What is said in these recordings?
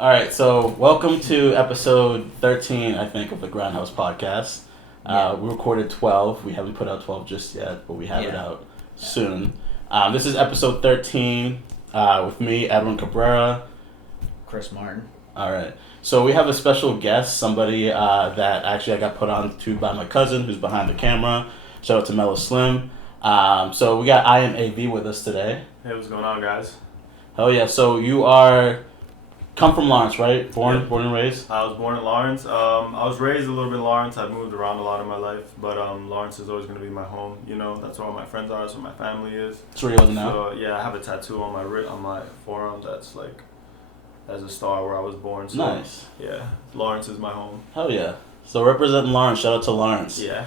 All right, so welcome to episode 13, I think, of the Grindhouse podcast. We recorded 12. We haven't put out 12 just yet, but we have it out soon. This is episode 13 with me, Edwin Cabrera. Chris Martin. All right. So we have a special guest, somebody that actually I got put on to by my cousin who's behind the camera. Shout out to Mellow Slim. So we got IAMAV with us today. Hey, what's going on, guys? Hell yeah. So you come from Lawrence, right? Born and raised? I was born in Lawrence. I was raised a little bit in Lawrence. I've moved around a lot in my life, but Lawrence is always going to be my home. You know, that's where all my friends are, that's where my family is. That's where you live now? So, yeah, I have a tattoo on my forearm that's like, as a star where I was born. So, nice. Yeah, Lawrence is my home. Hell yeah. So representing Lawrence, shout out to Lawrence. Yeah.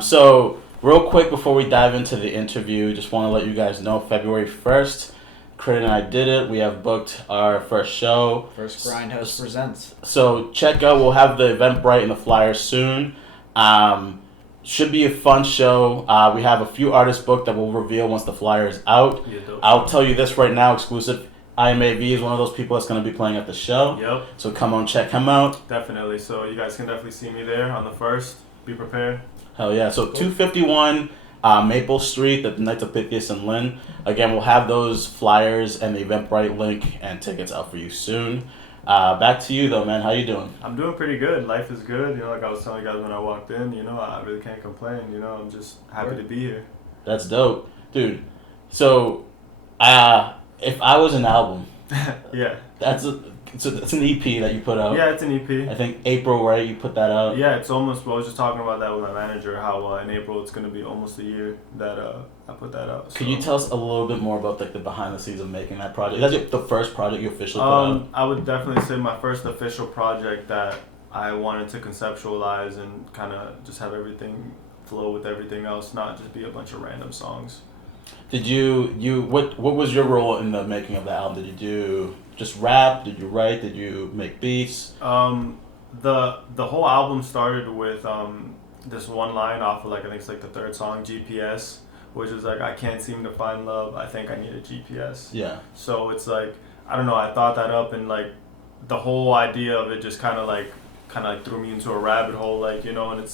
So real quick before we dive into the interview, just want to let you guys know February 1st, Crit and I did it. We have booked our first show. First Grindhouse Presents. So check out, we'll have the Eventbrite and the flyers soon. Should be a fun show. We have a few artists booked that we'll reveal once the flyer is out. Yeah, I'll tell you this right now, exclusive. IAMAV is one of those people that's going to be playing at the show. Yep. So come on, check him out. Definitely. So you guys can definitely see me there on the 1st. Be prepared. Hell yeah. So 251 Maple Street, the Knights of Pythias and Lynn. Again, we'll have those flyers and the Eventbrite link and tickets out for you soon. Back to you though, man. How you doing? I'm doing pretty good. Life is good. You know, like I was telling you guys when I walked in, you know, I really can't complain. You know, I'm just happy to be here. That's dope. Dude, so if I was an album, yeah. It's an EP that you put out. Yeah, it's an EP. I think April, right? You put that out. Yeah, it's almost. Well, I was just talking about that with my manager. How in April it's gonna be almost a year that I put that out. So. Could you tell us a little bit more about like the behind the scenes of making that project? That's the first project you officially put out. I would definitely say my first official project that I wanted to conceptualize and kind of just have everything flow with everything else, not just be a bunch of random songs. Did what was your role in the making of the album? Did you do just rap? Did you write? Did you make beats? The whole album started with this one line off of I think it's the third song, GPS, which is I can't seem to find love, I think I need a GPS. Yeah. So it's I don't know, I thought that up and the whole idea of it just kind of threw me into a rabbit hole, you know, and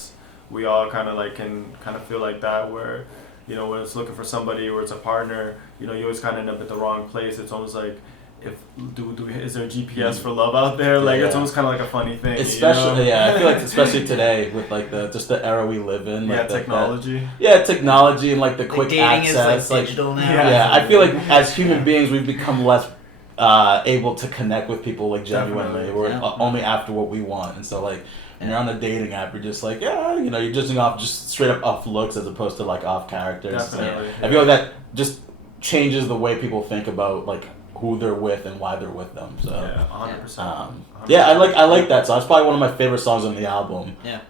we all kind of can kind of feel like that where, you know, when it's looking for somebody or it's a partner, you know, you always kind of end up at the wrong place. It's almost is there a GPS for love out there? It's almost kind of a funny thing. Especially, you know? I feel especially today with the era we live in. Technology. Technology and the quick dating access. Is digital now. Yeah, I feel as human beings we've become less able to connect with people genuinely. Definitely. We're only after what we want, and so when you're on a dating app, you're just you know, you're judging off just straight up off looks as opposed to off characters. Definitely. I feel that just changes the way people think about who they're with and why they're with them. So yeah, 100%. Yeah, I like that song. It's probably one of my favorite songs on the album. Yeah.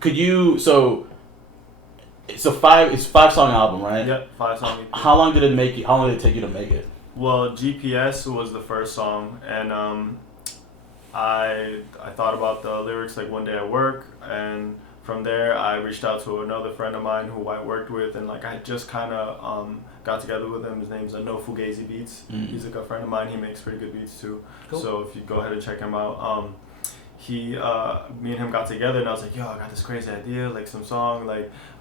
Could you it's a 5-song album, right? Yep, 5-song EP. How long did it take you to make it? Well, GPS was the first song, and I thought about the lyrics one day at work, and from there I reached out to another friend of mine who I worked with, and I just kind of got together with him. His name's No Fugazi Beats. Mm-hmm. He's a good friend of mine. He makes pretty good beats too. Cool. So if you go ahead and check him out. Me and him got together, and I was like, yo, I got this crazy idea, some song,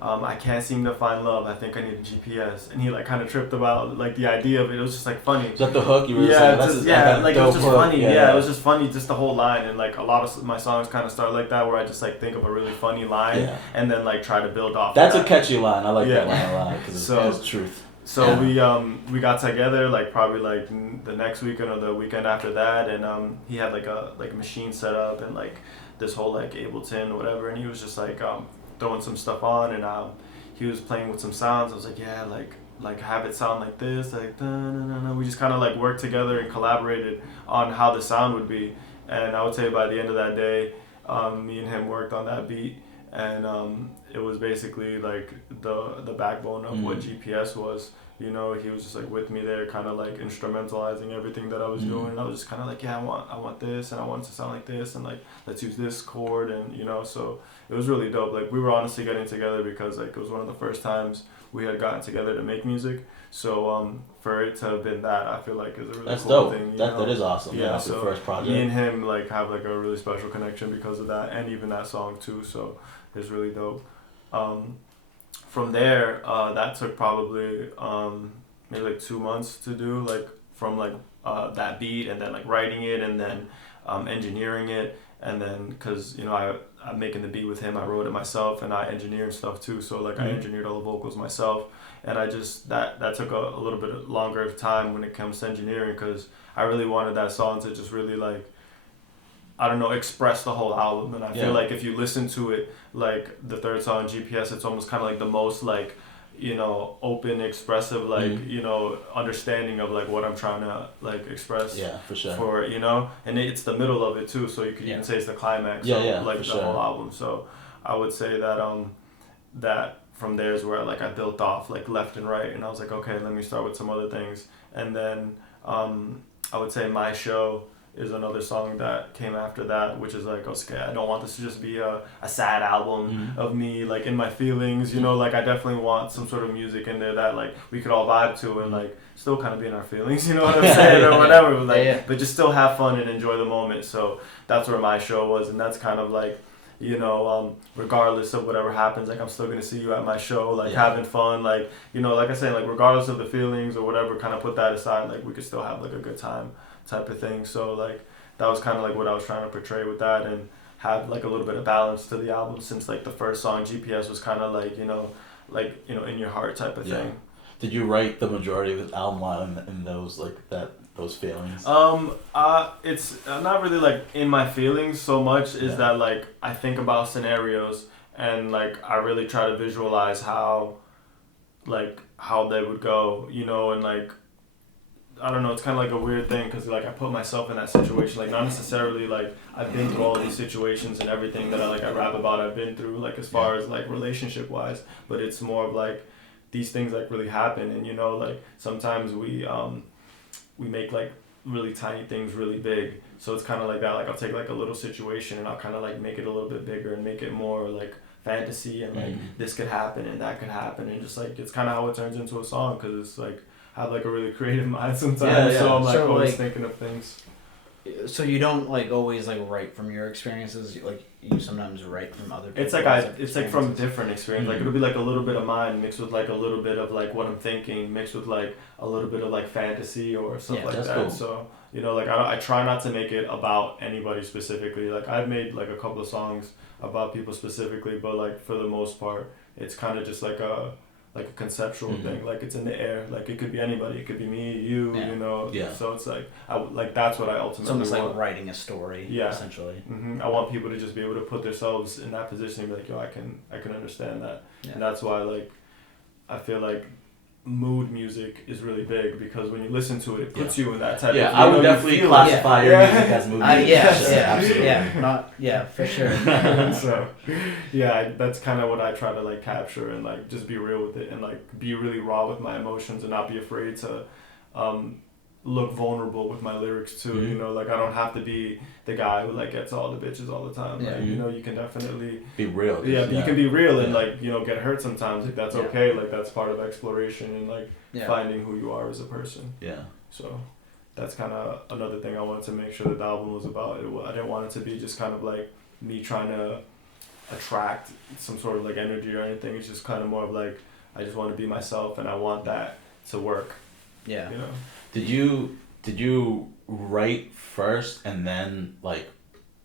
I can't seem to find love, I think I need a GPS. And he kind of tripped about the idea of it. It was just funny. Is that the hook you were saying? It was just hook. Funny. Yeah, it was just funny, just the whole line. And a lot of my songs kind of start like that, where I just think of a really funny line and then try to build off. That's of a catchy line. I like that line a lot because it's truth. So we got together probably the next weekend or the weekend after that, and he had a machine set up and this whole Ableton or whatever, and he was just throwing some stuff on, and he was playing with some sounds. I was like, yeah, have it sound like this, da-na-na-na. We just kind of worked together and collaborated on how the sound would be, and I would say by the end of that day, me and him worked on that beat, and it was basically like the backbone of what GPS was. You know, he was just like with me there, kind of like instrumentalizing everything that I was doing. And I was just kind of like, yeah, I want this, and I want it to sound like this, and like let's use this chord, and you know, so it was really dope. Like we were honestly getting together because like it was one of the first times we had gotten together to make music. So for it to have been that, I feel like is a really That's cool dope. thing. That is awesome. Yeah, That's so your first project. me and him like have like a really special connection because of that, and even that song too. So it's really dope. From there, that took probably maybe like 2 months to do, like from like that beat, and then like writing it, and then engineering it, and then because you know I'm making the beat with him, I wrote it myself, and I engineered stuff too. So like I engineered all the vocals myself, and I just that took a little bit longer of time when it comes to engineering, because I really wanted that song to just really like, I don't know, express the whole album. And I feel like if you listen to it, like the third song, GPS, it's almost kind of like the most like, you know, open, expressive, like, you know, understanding of like what I'm trying to like express. Yeah, for sure. For, you know, and it's the middle of it too, so you could even say it's the climax of like the whole album. So I would say that that from there is where like I built off like left and right, and I was like, okay, let me start with some other things. And then I would say My Show is another song that came after that, which is like, okay, I don't want this to just be a sad album of me like in my feelings, you know, like I definitely want some sort of music in there that like we could all vibe to and like still kind of be in our feelings, you know what I'm saying, or whatever, like, but just still have fun and enjoy the moment. So that's where My Show was, and that's kind of like, you know, regardless of whatever happens, like I'm still gonna see you at my show, like having fun, like, you know, like I say, like regardless of the feelings or whatever, kind of put that aside, like we could still have like a good time type of thing. So like that was kind of like what I was trying to portray with that, and have like a little bit of balance to the album, since like the first song GPS was kind of like, you know, in your heart type of thing. Did you write the majority of the album while in those like those feelings? It's not really like in my feelings so much, is that like I think about scenarios, and like I really try to visualize how they would go, you know, and like I don't know, it's kind of like a weird thing, because like I put myself in that situation, like not necessarily like I've been through all these situations and everything that I rap about I've been through, like as far as like relationship wise, but it's more of like these things like really happen, and you know, like sometimes we make like really tiny things really big. So it's kind of like that, like I'll take like a little situation and I'll kind of like make it a little bit bigger and make it more like fantasy, and like this could happen and that could happen, and just like it's kind of how it turns into a song, because it's like I have like a really creative mind sometimes, so I'm like always thinking of things. So you don't like always like write from your experiences, like you sometimes write from other people's it's like from different experience. Like it'll be like a little bit of mine mixed with like a little bit of like what I'm thinking, mixed with like a little bit of like fantasy or stuff like that. Cool. So you know, like I try not to make it about anybody specifically. Like I've made like a couple of songs about people specifically, but like for the most part it's kind of just like a conceptual thing, like it's in the air, like it could be anybody, it could be me, you know. So it's like that's what I ultimately it's almost want. like writing a story, essentially. I want people to just be able to put themselves in that position and be like, yo, I can understand that. And that's why like I feel like mood music is really big, because when you listen to it, it puts you in that type of... I would definitely classify your music as mood music. Absolutely. For sure. So, that's kind of what I try to like capture, and like just be real with it, and like be really raw with my emotions, and not be afraid to look vulnerable with my lyrics too. You know, like I don't have to be the guy who like gets all the bitches all the time. Like, you know, you can definitely be real. You can be real and like, you know, get hurt sometimes. Like that's okay. Like that's part of exploration and like finding who you are as a person. So that's kind of another thing I wanted to make sure that the album was about. I didn't want it to be just kind of like me trying to attract some sort of like energy or anything. It's just kind of more of like I just want to be myself, and I want that to work. You know. Did you write first and then like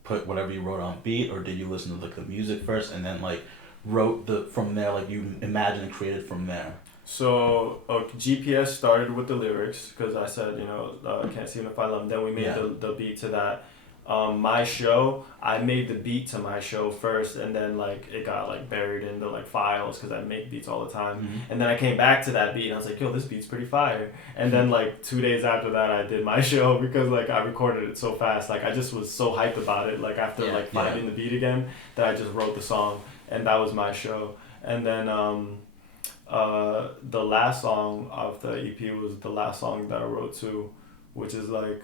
put whatever you wrote on beat, or did you listen to like the music first and then like wrote from there, like you imagined and created from there? So GPS started with the lyrics, because I said, you know, can't seem to find them. Then we made the beat to that. My Show, I made the beat to My Show first, and then like it got like buried into like files, because I make beats all the time. And then I came back to that beat and I was like, yo, this beat's pretty fire. And then like 2 days after that I did My Show, because like I recorded it so fast, like I just was so hyped about it, like after finding the beat again, that I just wrote the song. and that was my show. And then the last song of the EP was the last song that I wrote too, which is like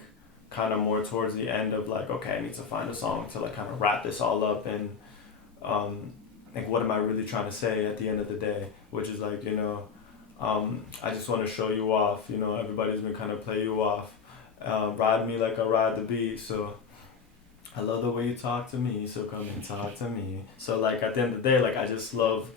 kind of more towards the end of like, okay, I need to find a song to like kind of wrap this all up, and like what am I really trying to say at the end of the day, which is like, I just want to show you off, everybody's been kind of play you off, ride me like I ride the beat, so I love the way you talk to me, so come and talk to me. So like at the end of the day, like I just love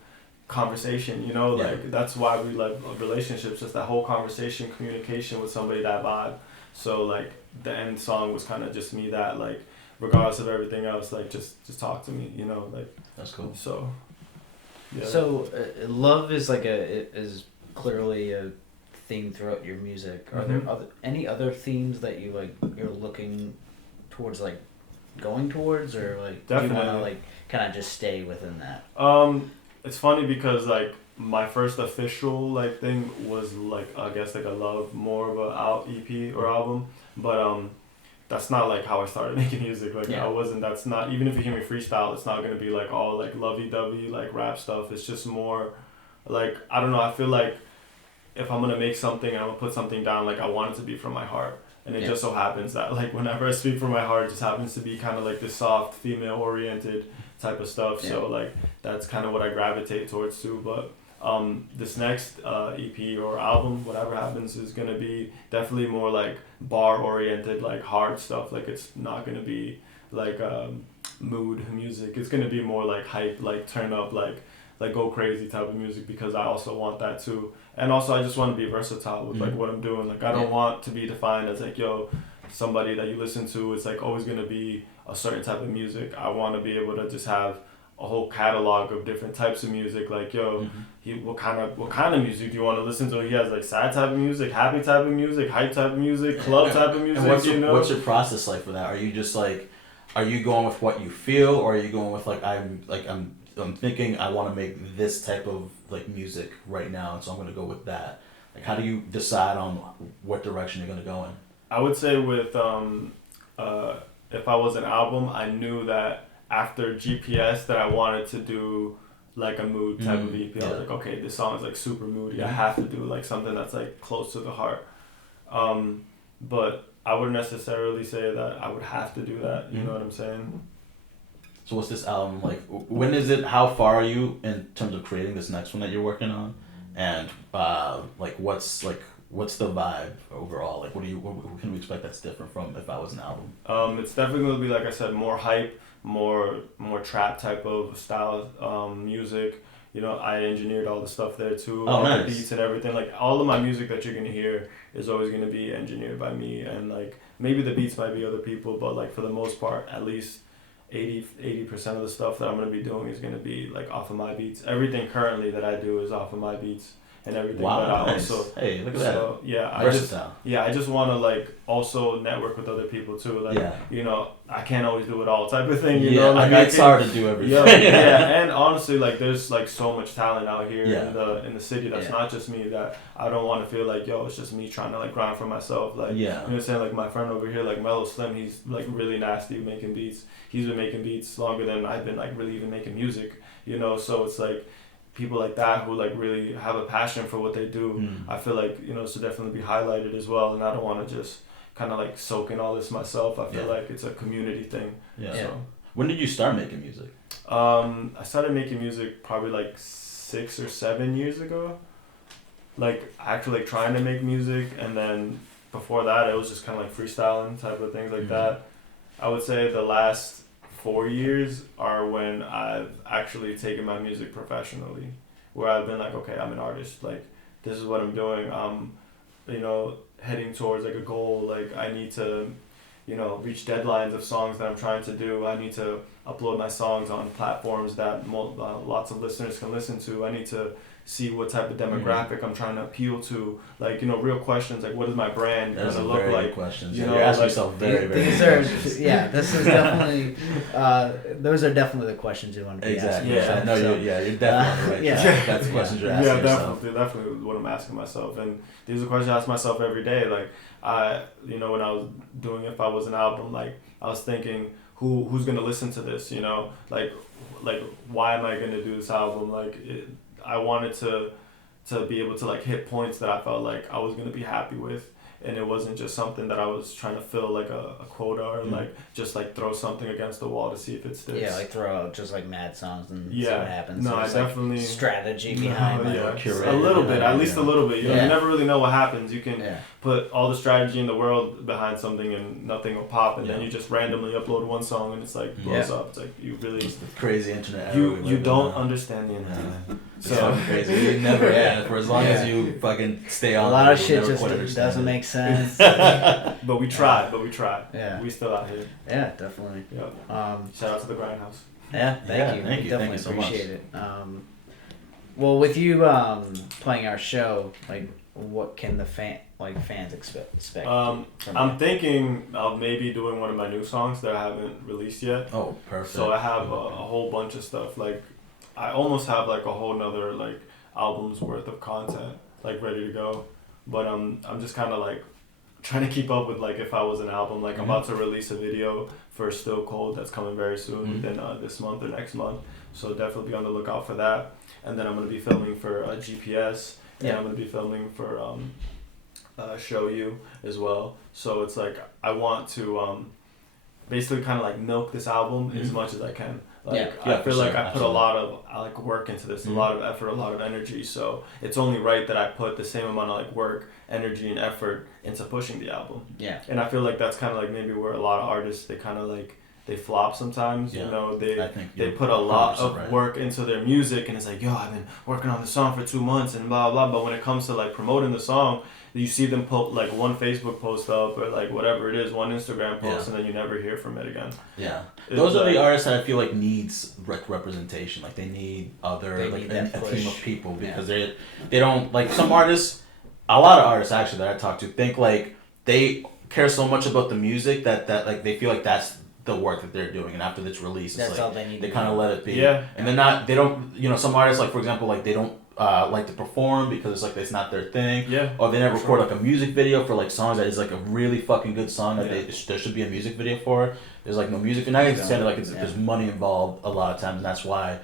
conversation, like that's why we love relationships, just that whole conversation, communication with somebody, that vibe. So like the end song was kind of just me, that like regardless of everything else, like just talk to me, like that's cool. So yeah. So love is like is clearly a theme throughout your music. Are there any other themes that you like you're looking towards, like going towards, or like definitely, do you want to like kind of just stay within that? It's funny because like my first official like thing was like, I guess like a love, more of a EP or album, but that's not like how I started making music. Like that's not, even if you hear me freestyle, it's not gonna be like all like lovey-dovey like rap stuff. It's just more like, I don't know, I feel like if I'm gonna make something and I'm gonna put something down, like I want it to be from my heart. And it just so happens that like whenever I speak from my heart, it just happens to be kind of like this soft, female oriented type of stuff. So like that's kind of what I gravitate towards too. But this next EP or album, whatever happens, is gonna be definitely more like bar oriented, like hard stuff. Like it's not gonna be like mood music. It's gonna be more like hype, like turn up, like go crazy type of music, because I also want that too. And also I just want to be versatile with like what I'm doing. Like I don't want to be defined as like, somebody that you listen to, it's like always gonna be a certain type of music. I want to be able to just have a whole catalog of different types of music. Like what kind of music do you want to listen to? He has like sad type of music, happy type of music, hype type of music, club type of music. And what's your process like for that? Are you just like, are you going with what you feel, or are you going with like I'm thinking I want to make this type of like music right now, and so I'm going to go with that? Like how do you decide on what direction you're going to go in? I would say with if I was an album, I knew that after GPS that I wanted to do like a mood type of EP. I was like, okay, this song is like super moody. I have to do like something that's like close to the heart. But I wouldn't necessarily say that I would have to do that. You know what I'm saying? So what's this album like? When is it? How far are you in terms of creating this next one that you're working on? And what's the vibe overall? Like what can we expect that's different from if I was an album? It's definitely gonna be, like I said, more hype, more trap type of style music. I engineered all the stuff there too, all the beats and everything. Like all of my music that you're gonna hear is always gonna be engineered by me, and like maybe the beats might be other people, but like for the most part, at least 80% of the stuff that I'm going to be doing is going to be like off of my beats. Everything currently that I do is off of my beats and everything. Wow, but I nice. also, hey, look at that. Yeah, Versatile. I just want to like also network with other people too. Like, I can't always do it all type of thing. You know, like it's hard to do everything. Yeah, and honestly, like there's like so much talent out here in the city. That's not just me. That I don't want to feel like it's just me trying to like grind for myself. Like you know what I'm saying? Like my friend over here, like Mellow Slim, he's like really nasty making beats. He's been making beats longer than I've been like really even making music. So it's like people like that who like really have a passion for what they do. I feel like should definitely be highlighted as well. And I don't want to just kind of like soak in all this myself. I feel like it's a community thing. So when did you start making music? I started making music probably like 6 or 7 years ago. Like actually like trying to make music, and then before that it was just kind of like freestyling type of things like that. I would say the last 4 years are when I've actually taken my music professionally, where I've been like, okay, I'm an artist, like this is what I'm doing. I'm heading towards like a goal. Like I need to reach deadlines of songs that I'm trying to do. I need to upload my songs on platforms that lots of listeners can listen to. I need to see what type of demographic I'm trying to appeal to. Like, real questions, like what is my brand going to look like? Questions. You're asking yourself very, very good questions. This is definitely, those are definitely the questions you want to be asking yourself. You're definitely right. That's the questions you're asking yourself. Definitely what I'm asking myself. And these are questions I ask myself every day. Like, when I was doing If I Was an Album, like I was thinking, who's gonna listen to this, you know, like why am I gonna do this album? Like I wanted to be able to like hit points that I felt like I was gonna be happy with. And it wasn't just something that I was trying to fill like a quota or like just like throw something against the wall to see if it sticks. Yeah, like throw out just like mad songs and see what happens. No, I definitely strategy behind a little bit, at least a little bit. You know, you never really know what happens. You can put all the strategy in the world behind something and nothing will pop, and then you just randomly upload one song and it's like blows up. It's like you really crazy internet. You don't understand the internet. So crazy. You never for as long as you fucking stay on. A lot of shit just doesn't make sense. But we try. Yeah. We still out here. Yeah, definitely. Yeah. Shout out to the Grindhouse. Yeah, thank you. Thank you. Definitely so appreciate it. Well, with you playing our show, like, what can the fans expect? I'm thinking of maybe doing one of my new songs that I haven't released yet. Oh, perfect. So I have a whole bunch of stuff. Like, I almost have like a whole nother like album's worth of content like ready to go, but I'm just kind of like trying to keep up with like if I was an album. Like I'm about to release a video for Still Cold that's coming very soon within this month or next month. So definitely be on the lookout for that. And then I'm gonna be filming for GPS. And I'm gonna be filming for Show You as well. So it's like I want to basically kind of like milk this album as much as I can. Like I feel like I put a lot of work into this, a lot of effort, a lot of energy. So it's only right that I put the same amount of like work, energy, and effort into pushing the album. Yeah. And I feel like that's kind of like maybe where a lot of artists they kind of like they flop sometimes. You know, they put a lot of work into their music, and it's like, yo, I've been working on the song for 2 months and blah blah. But when it comes to like promoting the song, you see them put like one Facebook post up or like whatever it is, one Instagram post, and then you never hear from it again. Yeah, those are the artists that I feel like needs representation. Like they need other like a team of people because they don't like some artists. A lot of artists actually that I talk to think like they care so much about the music that like they feel like that's the work that they're doing, and after it's released, it's that's like all they need. They kind of let it be. Yeah, and they don't. You know, some artists like for example like they don't. Like to perform because it's like it's not their thing. Yeah. Or they never record like a music video for like songs that is like a really fucking good song that there should be a music video for. There's like no music, and I understand like there's money involved a lot of times, and that's why.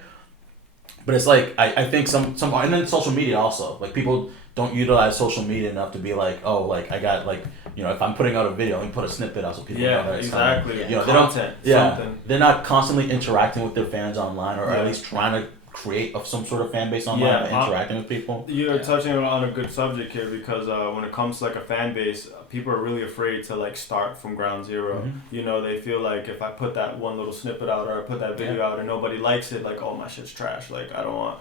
But it's like I think some and then social media also like people don't utilize social media enough to be like, oh, like I got like, you know, if I'm putting out a video, let me put a snippet out so people know that it's exactly. You know, content. They're not constantly interacting with their fans online or at least trying to create some sort of fan base online interacting with people. You're touching on a good subject here because when it comes to like a fan base, people are really afraid to like start from ground zero. You know, they feel like if I put that one little snippet out or I put that video out and nobody likes it, like, oh, my shit's trash. Like, I don't want,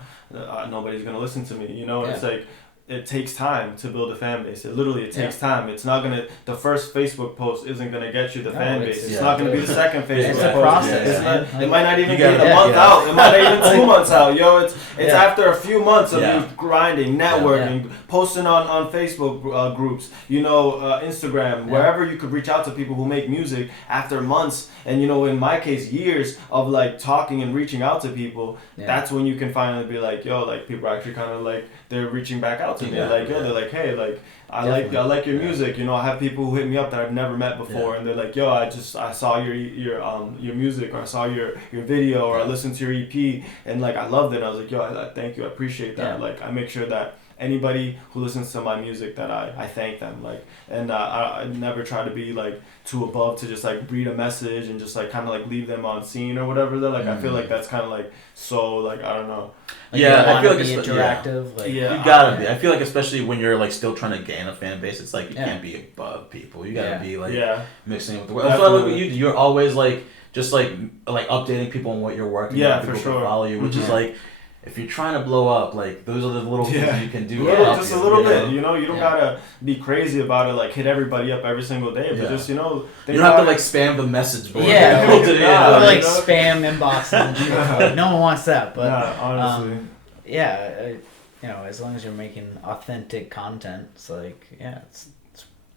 nobody's gonna listen to me. You know, and it's like, it takes time to build a fan base. It takes time. It's not gonna. The first Facebook post isn't gonna get you the fan base. It's not gonna be the second Facebook post. It's a process. It might not even be a month out. It might not even 2 months out. Yo, it's after a few months of you grinding, networking, posting on Facebook groups. You know, Instagram, wherever you could reach out to people who make music. After months, and you know, in my case, years of like talking and reaching out to people. That's when you can finally be like, yo, like people are actually kind of like they're reaching back out to me. Like, yo, they're like, hey, like I like your music. You know, I have people who hit me up that I've never met before, and they're like, yo, I saw your music, or I saw your video, or I listened to your EP, and like I loved it. And I was like, yo, I thank you, I appreciate that. Like I make sure that anybody who listens to my music that I thank them, like, and I never try to be like too above to just like read a message and just like kind of like leave them on scene or whatever. They're like, I feel like that's kind of like so like I don't know. Like I feel like it's interactive. Like, you gotta be. I feel like especially when you're like still trying to gain a fan base, it's like you can't be above people. You gotta be like mixing with the world. That's why I look at you. You're always like just like updating people on what you're working on. People can follow you, which is like. If you're trying to blow up, like those are the little things you can do. Just a little bit, you know. You don't gotta be crazy about it, like hit everybody up every single day. But just you don't have to like spam the message board. Or like spam inbox. No one wants that, but honestly, you know, as long as you're making authentic content, it's like it's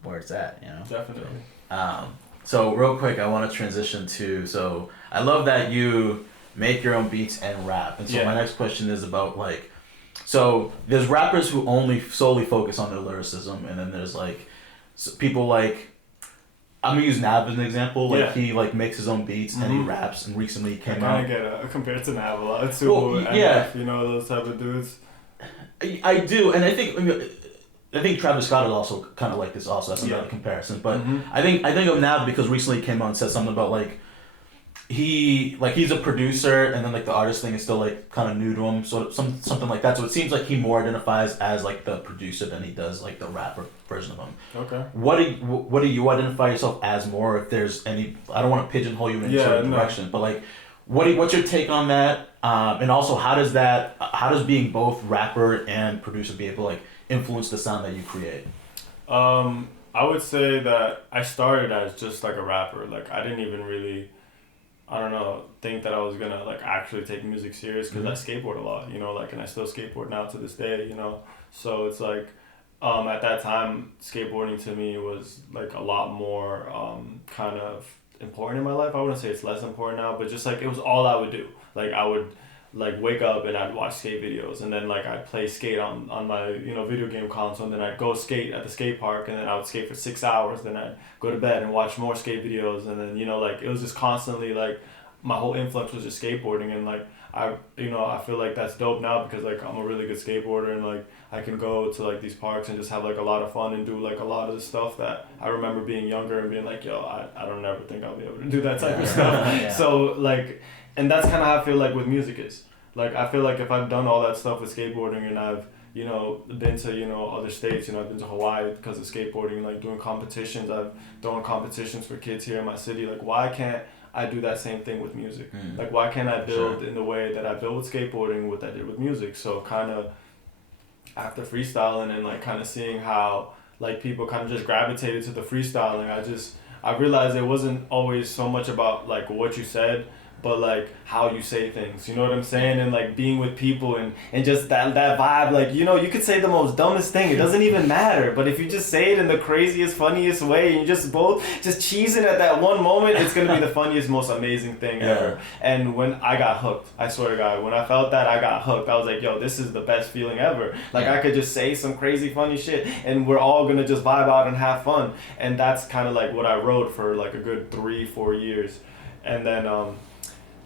where it's at, you know. Definitely. So real quick, I want to transition to. So I love that you make your own beats and rap. And so my next question is about like, so there's rappers who only solely focus on their lyricism, and then there's like people like I'm gonna use Nav as an example. Like Yeah. he like makes his own beats and he raps, and recently came out. I kind of get compared to Nav a lot too. Well, yeah. You know, those type of dudes. I do, and I think Travis Scott is also kind of like this. Also, that's another comparison. But I think of Nav because recently he came out and said something about like he's a producer, and then like the artist thing is still like kind of new to him, so something like that. So it seems like he more identifies as like the producer than he does like the rapper version of him. Okay. What do you identify yourself as more? If there's any, I don't want to pigeonhole you in a certain direction, but like, what's your take on that? And also, how does being both rapper and producer be able to like influence the sound that you create? I would say that I started as just like a rapper. Like I didn't even really, I don't know, think that I was gonna like actually take music serious because I skateboard a lot, you know, like, and I still skateboard now to this day, you know. So it's like, at that time, skateboarding to me was like a lot more kind of important in my life. I wouldn't say it's less important now, but just like it was all I would do. Like I would like wake up and I'd watch skate videos, and then like I'd play skate on my, you know, video game console, and then I'd go skate at the skate park, and then I would skate for 6 hours, then I'd go to bed and watch more skate videos, and then, you know, like it was just constantly like my whole influx was just skateboarding. And like I feel like that's dope now because like I'm a really good skateboarder, and like I can go to like these parks and just have like a lot of fun and do like a lot of the stuff that I remember being younger and being like, yo, I don't ever think I'll be able to do that type of stuff. Yeah. So like, and that's kind of how I feel like with music is. Like, I feel like if I've done all that stuff with skateboarding and I've, you know, been to, you know, other states, you know, I've been to Hawaii because of skateboarding, like doing competitions, I've done competitions for kids here in my city. Like, why can't I do that same thing with music? Like, why can't I build in the way that I built with skateboarding what I did with music? So kind of after freestyling and like kind of seeing how like people kind of just gravitated to the freestyling, I realized it wasn't always so much about like what you said, but like how you say things, you know what I'm saying? And like being with people and just that vibe, like, you know, you could say the most dumbest thing, it doesn't even matter, but if you just say it in the craziest, funniest way, and you just both just cheesing at that one moment, it's gonna be the funniest, most amazing thing ever. And when I got hooked, I swear to God, when I felt that, I got hooked. I was like, yo, this is the best feeling ever. Like I could just say some crazy funny shit and we're all gonna just vibe out and have fun. And that's kind of like what I wrote for like a good 3-4 years. And then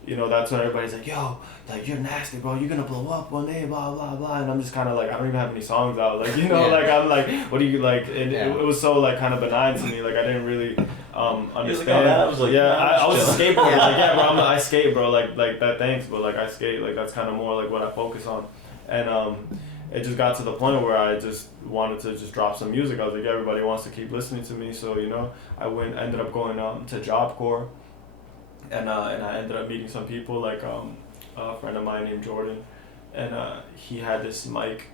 you know, that's when everybody's like, yo, like, you're nasty, bro, you're gonna blow up one day, blah, blah, blah. And I'm just kind of like, I don't even have any songs out. Like, you know, like, I'm like, what do you, like, and it was so, like, kind of benign to me. Like, I didn't really understand. I was like, I was a skateboarder. Like, yeah, bro, I skate, bro. Like, that, thanks, but, like, I skate. Like, that's kind of more, like, what I focus on. And it just got to the point where I just wanted to just drop some music. I was like, everybody wants to keep listening to me. So, you know, I ended up going to Job Corps. And I ended up meeting some people, like a friend of mine named Jordan, and he had this mic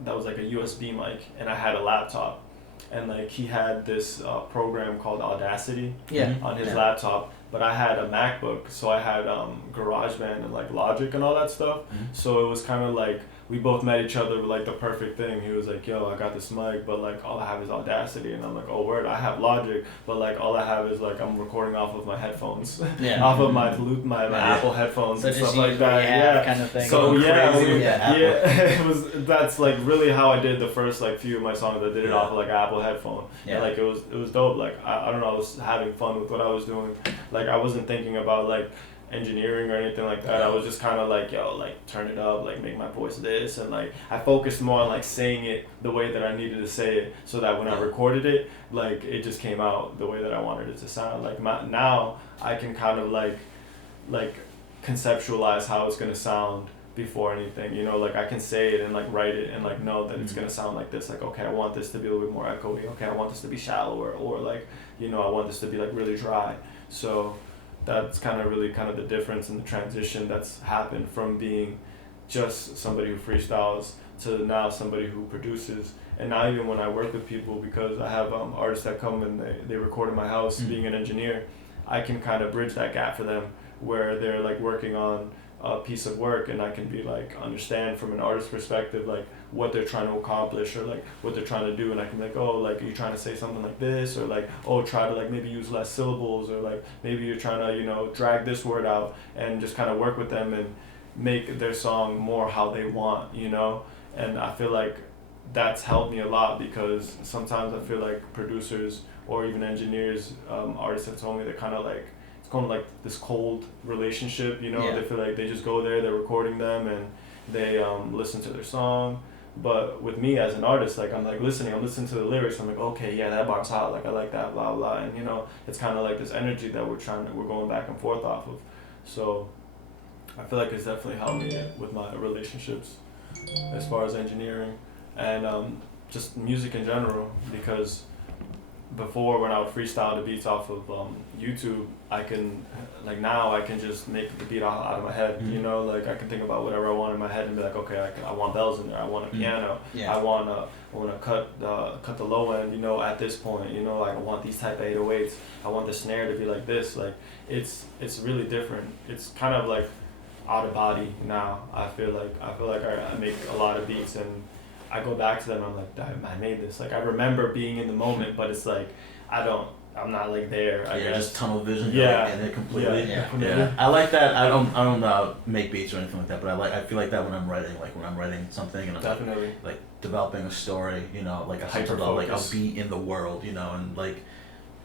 that was like a USB mic, and I had a laptop, and like he had this program called Audacity on his laptop, but I had a MacBook, so I had GarageBand and like Logic and all that stuff. So it was kind of like we both met each other with like the perfect thing. He was like, yo, I got this mic, but like all I have is Audacity. And I'm like, oh, word, I have Logic, but like all I have is like I'm recording off of my headphones, off of my Apple headphones, so and stuff like that. Kind of thing. So that's like really how I did the first like few of my songs. I did it off of like Apple headphone. And like it was dope. Like I don't know, I was having fun with what I was doing. Like I wasn't thinking about like engineering or anything like that. I was just kind of like, yo, like turn it up, like make my voice this, and like I focused more on like saying it the way that I needed to say it, so that when I recorded it, like it just came out the way that I wanted it to sound. Like now I can kind of like conceptualize how it's gonna sound before anything, you know, like I can say it and like write it and like know that it's gonna sound like this. Like, okay, I want this to be a little bit more echoey. Okay, I want this to be shallower, or like, you know, I want this to be like really dry. So that's kind of the difference in the transition that's happened from being just somebody who freestyles to now somebody who produces. And now even when I work with people, because I have artists that come and they record in my house, being an engineer, I can kind of bridge that gap for them where they're like working on a piece of work, and I can be like understand from an artist's perspective like what they're trying to accomplish or like what they're trying to do, and I can be like, oh, like are you trying to say something like this, or like, oh, try to like maybe use less syllables, or like maybe you're trying to, you know, drag this word out, and just kind of work with them and make their song more how they want, you know. And I feel like that's helped me a lot, because sometimes I feel like producers or even engineers, artists have told me they're kind of like, it's kind of like this cold relationship, you know. They feel like they just go there, they're recording them, and they listen to their song. But with me as an artist, like I'm listening to the lyrics, I'm like, okay, yeah, that bar's hot, like I like that, blah blah, and you know, it's kind of like this energy that we're going back and forth off of. So I feel like it's definitely helped me with my relationships as far as engineering and just music in general, because before, when I would freestyle the beats off of YouTube, I can, like now I can just make the beat out of my head, you know, like I can think about whatever I want in my head and be like, okay, I want bells in there, I want a piano, I want to cut the low end, you know, at this point, you know, like I want these type of 808s, I want the snare to be like this, like it's really different. It's kind of like out of body now. I feel like I make a lot of beats and I go back to them, I'm like, I made this. Like I remember being in the moment, but it's like I'm not like there. I guess. Just tunnel vision. Yeah. And it completely. Yeah. I like that. I don't make beats or anything like that, but I feel like that when I'm writing something and I'm definitely like developing a story, you know, like a hyper like I'll be in the world, you know, and like,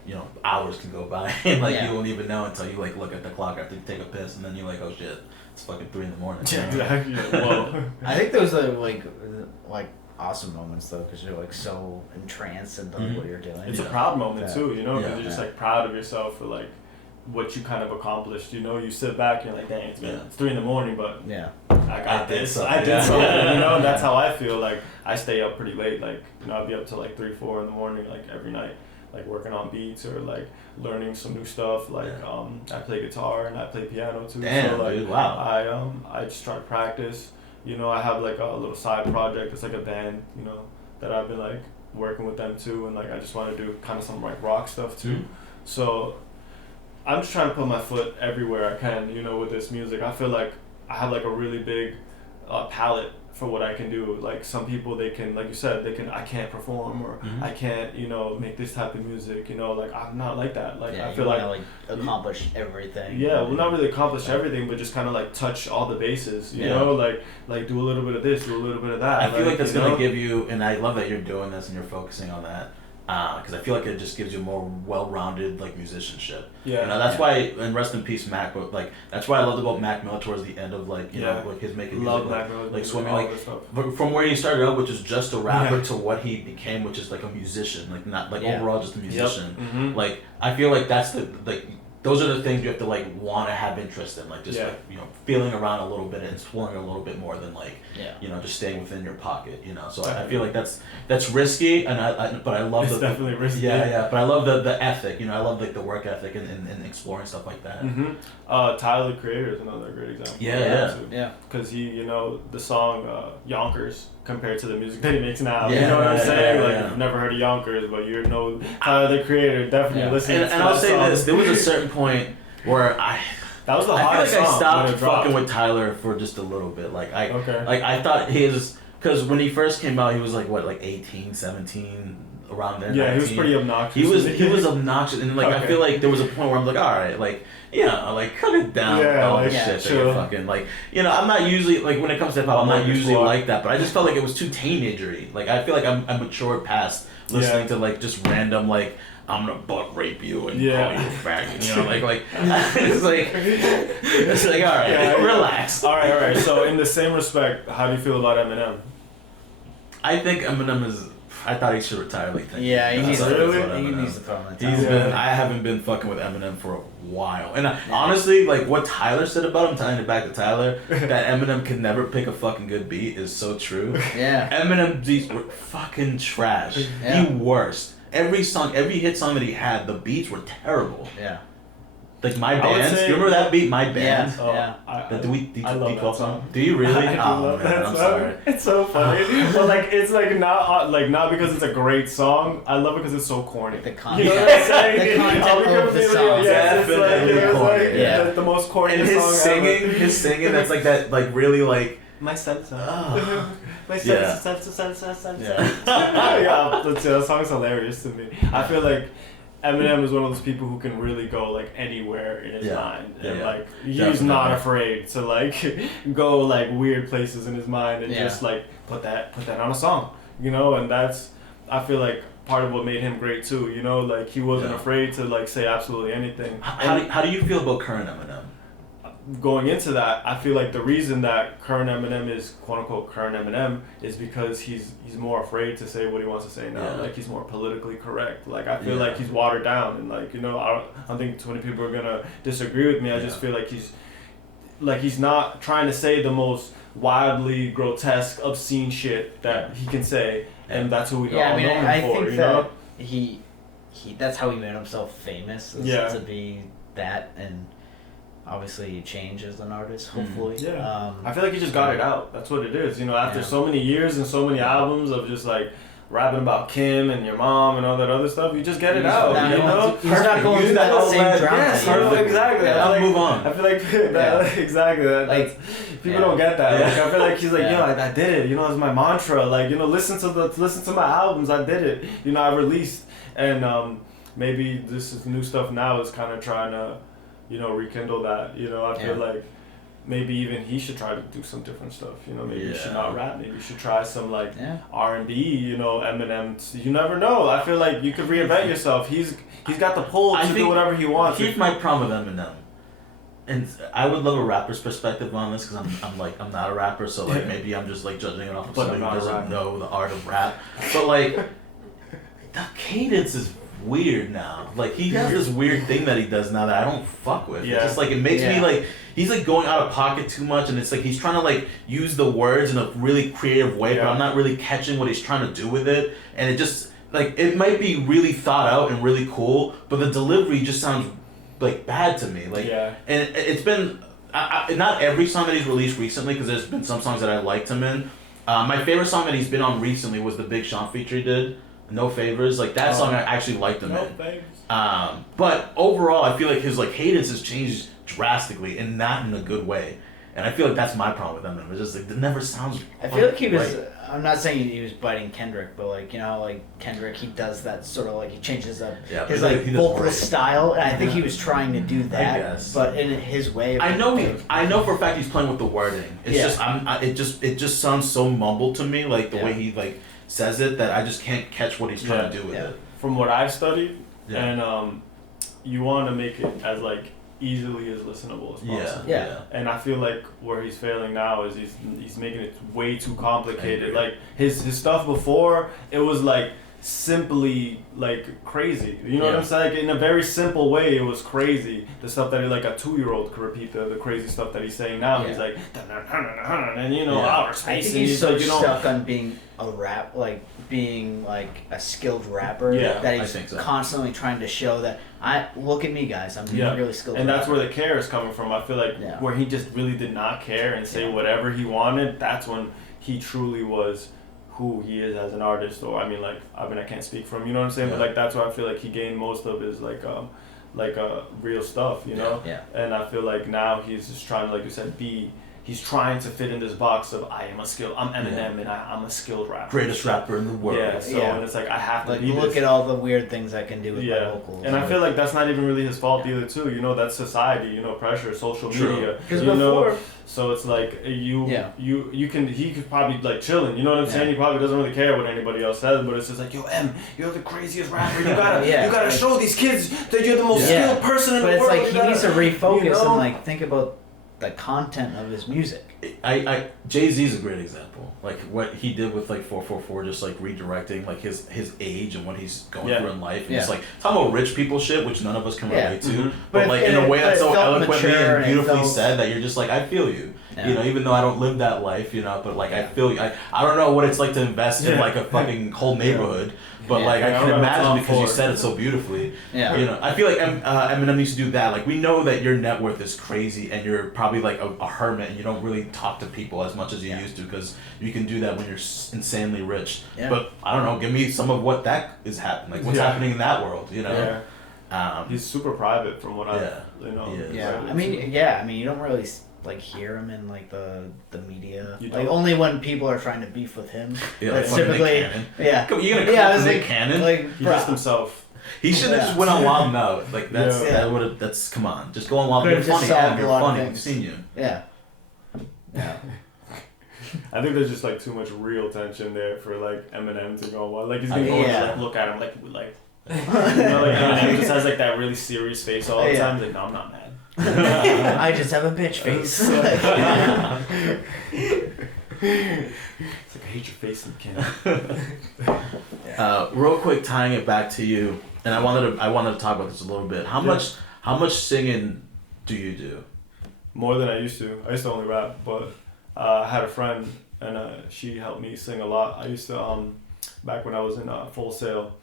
you know, hours can go by and like you won't even know until you like look at the clock after you take a piss and then you're like, oh shit, it's fucking 3 a.m. Yeah, exactly. Whoa. I think those are like awesome moments though, because you're like so entranced in what you're doing. It's a proud moment too, you know, because you're just like proud of yourself for like what you kind of accomplished, you know. You sit back and you're like, dang, it's 3 a.m, but I got this. I did something, you know. And that's how I feel. Like I stay up pretty late, like, you know, I'll be up till like 3-4 in the morning, like every night, like working on beats or like learning some new stuff. Like I play guitar and I play piano too. Damn, so like dude, wow. I just try to practice. You know, I have like a little side project. It's like a band, you know, that I've been like working with them too, and like I just want to do kind of some like rock stuff too. So I'm just trying to put my foot everywhere I can, you know, with this music. I feel like I have like a really big palette for what I can do. Like some people, they can, like you said, I can't perform or I can't, you know, make this type of music, you know, like I'm not like that. Like I feel like accomplish everything. Yeah, well, not really accomplish everything, but just kind of like touch all the bases, you know, like do a little bit of this, do a little bit of that. I feel like that's going to give you, and I love that you're doing this and you're focusing on that. Because I feel like it just gives you more well-rounded like musicianship. Yeah. You know, that's why, and rest in peace, Mac. But like that's why I loved about Mac Miller towards the end of like you know like his making music, like swimming, like from where he started out, which is just a rapper, to what he became, which is like a musician, like not like overall just a musician. Like I feel like that's the like. Those are the things you have to like want to have interest in, like just like, you know, feeling around a little bit and exploring a little bit more than like you know, just staying within your pocket, you know. So I feel like that's risky, and but I love it's definitely risky. But I love the ethic, you know. I love like the work ethic and exploring stuff like that. Tyler the Creator is another great example. Yeah. Because he, you know, the song Yonkers compared to the music that he makes now. You know what I'm saying? Like you've never heard of Yonkers, but you know Tyler the Creator, definitely listening to that. And I'll say this: there was a certain point where that was the hardest song. I stopped fucking with Tyler for just a little bit. Like I thought because when he first came out, he was like what, like 18, 17, around there. Yeah, 19. he was pretty obnoxious. He was obnoxious, and like I feel like there was a point where I'm like, all right, like, you know, like cut it down with all the shit that you're fucking like, you know, I'm not usually like when it comes to hip hop, I'm not usually like that, but I just felt like it was too teenagery. Like I feel like I'm matured past listening to like just random like, I'm gonna butt rape you and call you a faggot, you know, like it's like all right, relax. All right. So in the same respect, how do you feel about Eminem? I think Eminem is. I thought he should retire like 10 years. He needs to throw in the towel. I haven't been fucking with Eminem for a while, and honestly, like what Tyler said about him, tying it back to Tyler, that Eminem can never pick a fucking good beat is so true. Yeah. Eminem beats were fucking trash. The worst. Every hit song that he had, the beats were terrible. Yeah. Like My Band. You remember that beat, My Band? Yeah. I love that song. Do you really? I love that I'm song. sorry. It's so funny, but like it's like not because it's a great song. I love it because it's so corny. The concept. You know what I'm saying? The concept of the song. Yeah, it's the most corny and song ever. His singing, that's like that, like really like. My salsa. My Yeah. salsa. Yeah, that song's hilarious to me. I feel like Eminem is one of those people who can really go like anywhere in his mind, and like he's not afraid to like go like weird places in his mind and just like put that on a song, you know. And that's, I feel like part of what made him great too. You know, like he wasn't afraid to like say absolutely anything. How do you feel about current Eminem? Going into that, I feel like the reason that current Eminem is quote unquote current Eminem is because he's more afraid to say what he wants to say now. Like he's more politically correct. Like I feel like he's watered down, and like, you know, I don't think too many people are gonna disagree with me. I just feel like he's not trying to say the most wildly grotesque, obscene shit that he can say, and that's who we all know him I for. think you that know? he that's how he made himself famous. To be that, and obviously he changed as an artist, hopefully. I feel like he just got it out. That's what it is. You know, after so many years and so many albums of just like rapping about Kim and your mom and all that other stuff, you just get it out. You know, he's not going through that same drama. Yes, exactly. I'll move on. I feel like exactly that. Like people don't get that. Like I feel like he's like, yo, I did it. You know, it's my mantra. Like, you know, listen to my albums. I did it. You know, I released, and maybe this is new stuff now is kind of trying to, you know, rekindle that. You know, I feel like maybe even he should try to do some different stuff. You know, maybe he should not rap. Maybe he should try some like R&B. You know, Eminem. You never know. I feel like you could reinvent yourself. He's got the pull to do whatever he wants. Here's my problem with Eminem, and I would love a rapper's perspective on this because I'm not a rapper, so like maybe I'm just like judging it off of somebody who doesn't know the art of rap. But like the cadence is weird now. Like he has this weird thing that he does now that I don't fuck with. It's just like it makes me like he's like going out of pocket too much, and it's like he's trying to like use the words in a really creative way, but I'm not really catching what he's trying to do with it, and it just like it might be really thought out and really cool, but the delivery just sounds like bad to me. Like and it's been not every song that he's released recently, because there's been some songs that I liked him in. My favorite song that he's been on recently was the Big Sean feature he did. No Favors, like that song I actually liked him in. But overall, I feel like his like cadence has changed drastically, and not in a good way. And I feel like that's my problem with him. It's just like it never sounds. I feel like he was. Right. I'm not saying he was biting Kendrick, but like, you know, like Kendrick, he does that sort of like he changes up his like vocal style, and I think he was trying to do that, but in his way. I know for a fact he's playing with the wording. It's just it just sounds so mumbled to me, like the way he like says it, that I just can't catch what he's trying to do with it. From what I've studied, and you want to make it as like easily as listenable as possible. And I feel like where he's failing now is he's making it way too complicated. Like his stuff before, it was like simply like crazy. You know what I'm saying? Like in a very simple way, it was crazy. The stuff that like a 2-year-old could repeat, the crazy stuff that he's saying now. He's like, and you know, outer space. I think he's so stuck on being a rap, like being like a skilled rapper, that he's constantly trying to show that look at me, guys, I'm really skilled. And that's where the care is coming from. I feel like where he just really did not care and say whatever he wanted. That's when he truly was who he is as an artist. Or I mean, I can't speak for him, you know what I'm saying? But like that's why I feel like he gained most of his like real stuff, you know. And I feel like now he's just trying to, like you said, he's trying to fit in this box of I'm Eminem and I'm a skilled rapper. Greatest rapper in the world. And it's like I have to like, be look this. at all the weird things I can do with my vocals. And I feel like that's not even really his fault either too. You know, that's society, you know, pressure, social media. Because you know, so it's like he could probably like chilling, you know what I'm saying? He probably doesn't really care what anybody else says, but it's just like, yo, Em, you're the craziest rapper. You gotta show these kids that you're the most skilled person in the world. But it's like he needs to refocus and like think about the content of his music. Jay-Z's a great example. Like what he did with like 444, just like redirecting like his age and what he's going through in life. And just like talking about rich people shit, which none of us can relate to. But like in a way that's so eloquently and beautifully said that you're just like, I feel you. You know, even though I don't live that life, you know, but like I feel you. I don't know what it's like to invest in like a fucking whole neighborhood. But like I can imagine because you said it so beautifully. You know, I feel like Eminem needs to do that. Like we know that your net worth is crazy, and you're probably like a hermit, and you don't really talk to people as much as you used to, because you can do that when you're insanely rich. But I don't know, give me some of what that is happening. Like what's happening in that world, you know? He's super private from what I I mean, you don't really like hear him in like the media, like only when people are trying to beef with him. That's typically you're gonna call Nick Cannon? Like he dissed himself. He should have just went on Wild 'N Out. Like that's come on, just go on Wild 'N Out. You're funny, Adam. You're funny. I've seen you. I think there's just like too much real tension there for like Eminem to go on. Like he's gonna go and like look at him like you know, like Eminem just has like that really serious face all the time. He's like, no, I'm not mad. I just have a bitch face. It's like I hate your face in the can. Real quick, tying it back to you, and I wanted to talk about this a little bit. How much singing do you do? More than I used to. I used to only rap, but I had a friend and she helped me sing a lot. I used to back when I was in Full Sail,